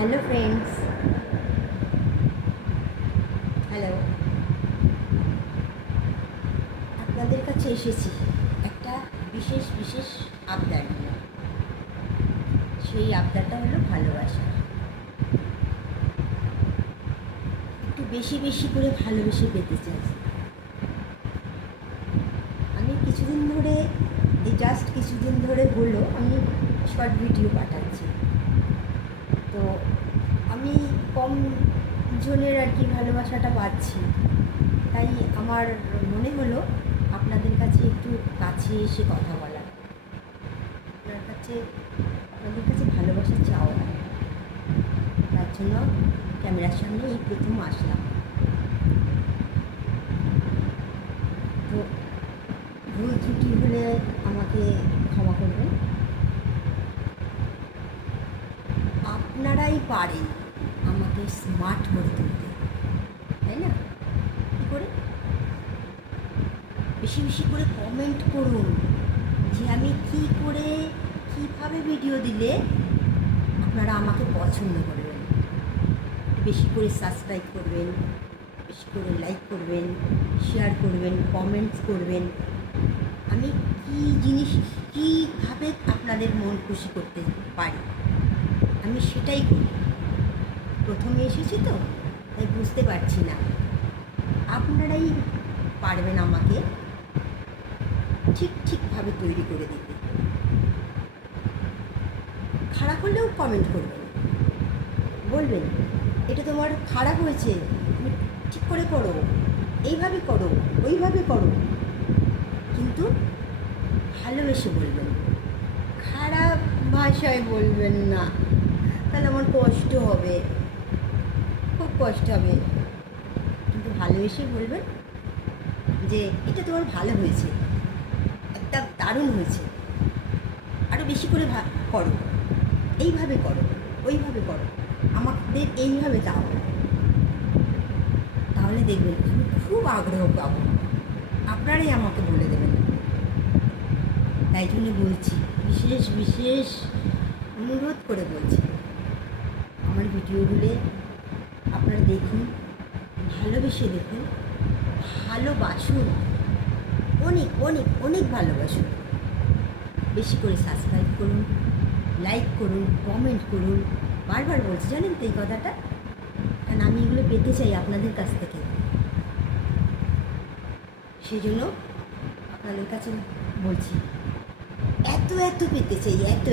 Hello friends, hello. আপনাদের কাছে এসেছি একটা বিশেষ বিশেষ আবদার নিয়ে। সেই আবদারটা হলো ভালোবাসা। একটু বেশি বেশি করে ভালোবেসে পেতে চাই। আমি কিছুদিন ধরে কিছুদিন ধরে হলো আমি শর্ট ভিডিও পাঠাচ্ছি। তো আমি কম জনের আর কি ভালোবাসাটা পাচ্ছি, তাই আমার মনে হলো আপনাদের কাছে একটু কাছে এসে কথা বলা, আপনাদের কাছে ভালোবাসা চাওয়া। তার জন্য ক্যামেরার সামনে এই প্রথম আসলাম। তো ভুল ত্রুটি হলে আমাকে ক্ষমা করবেন। আপনারাই পারেন আমাকে স্মার্ট করে তুলতে, তাই না? কী করে? বেশি বেশি করে কমেন্ট করুন যে আমি কীভাবে ভিডিও দিলে আপনারা আমাকে পছন্দ করবেন। বেশি করে সাবস্ক্রাইব করবেন, বেশি করে লাইক করবেন, শেয়ার করবেন, কমেন্টস করবেন। আমি কীভাবে আপনাদের মন খুশি করতে পারি আমি সেটাই করি। প্রথমে এসেছি তো, তাই বুঝতে পারছি না। আপনারাই পারবেন আমাকে ঠিকভাবে তৈরি করে দিতে। খারাপ হলেও কমেন্ট করবেন, বলবেন এটা তোমার খারাপ হয়েছে, তুমি ঠিক করে করো, এইভাবে করো, ওইভাবে করো, কিন্তু ভালোবেসে বলবেন। খারাপ ভাষায় বলবেন না, তাহলে আমার কষ্ট হবে, খুব কষ্ট হবে। কিন্তু ভালোবেসে বলবেন যে এটা তোমার ভালো হয়েছে, একটা দারুণ হয়েছে, আরও বেশি করে করো, এইভাবে করো, ওইভাবে করো, আমাদের এইভাবে দাও। তাহলে দেখবেন আমি খুব আগ্রহ পাবো, আপনারাই আমাকে বলে দেবেন। তাই জন্য বলছি, বিশেষ বিশেষ অনুরোধ করে বলছি, আমার ভিডিওগুলো আপনারা দেখুন, ভালোবেসে দেখুন, ভালোবাসুন, অনেক অনেক অনেক ভালোবাসুন। বেশি করে সাবস্ক্রাইব করুন, লাইক করুন, কমেন্ট করুন। বারবার বলছি, জানেন তো এই কথাটা, কারণ আমি এগুলো পেতে চাই আপনাদের কাছ থেকে। সেই জন্য আপনাদের কাছে বলছি, এত পেতে চাই, এত